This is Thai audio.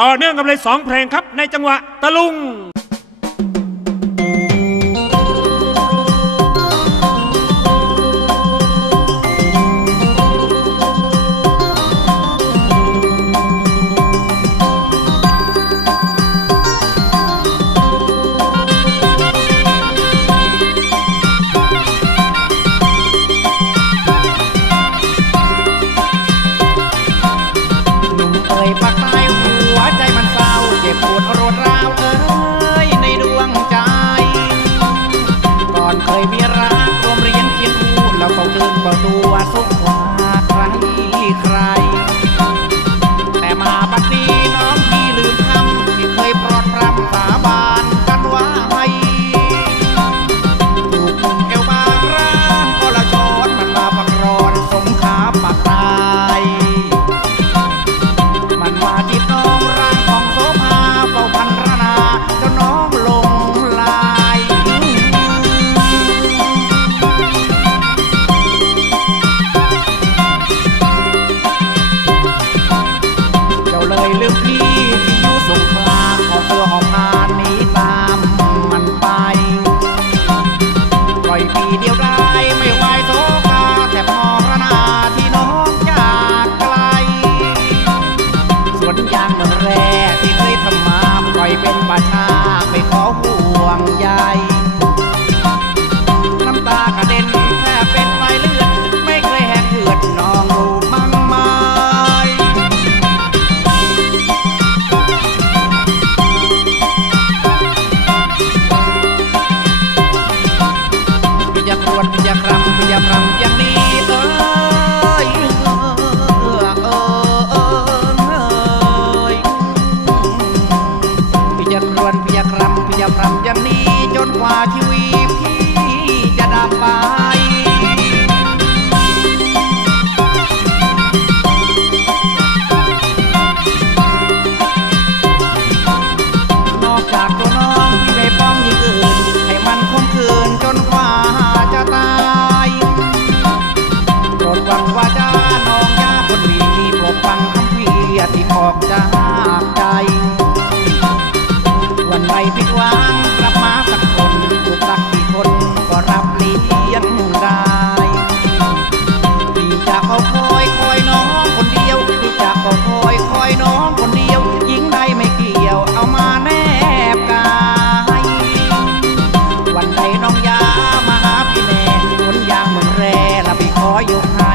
ต่อเนื่องกับเลยสองเพลงครับ ในจังหวะตะลุง ล่อยปีเดียวได้ไม่ไหวโซคาแต่พอระนาที่น้องจากไกลสวนยางเมืองแร่ที่เคยทำมาปล่อยเป็นป่าชาไม่ขอห่วงใย យ៉ាប្រាំយ៉ាប្រាំយ៉ាងនេះអើយអូនអើយយ៉ាក្រាន់យ៉ាក្រាំយ៉ាប្រាំយ៉ាងនេះជន់ខ្វាឈឺ ออกจากใจ วันใดผิดหวังกลับมาสักคนถูกสักกี่คนก็รับเลี้ยงได้ที่จะเขาคอยคอยน้องคนเดียวที่จะเขาคอยคอยน้องคนเดียวหญิงได้ไม่เกี่ยวเอามาแนบกายวันใดน้องยามาหาพี่แน่คนยางเมืองแร่ละไปขออยู่ให้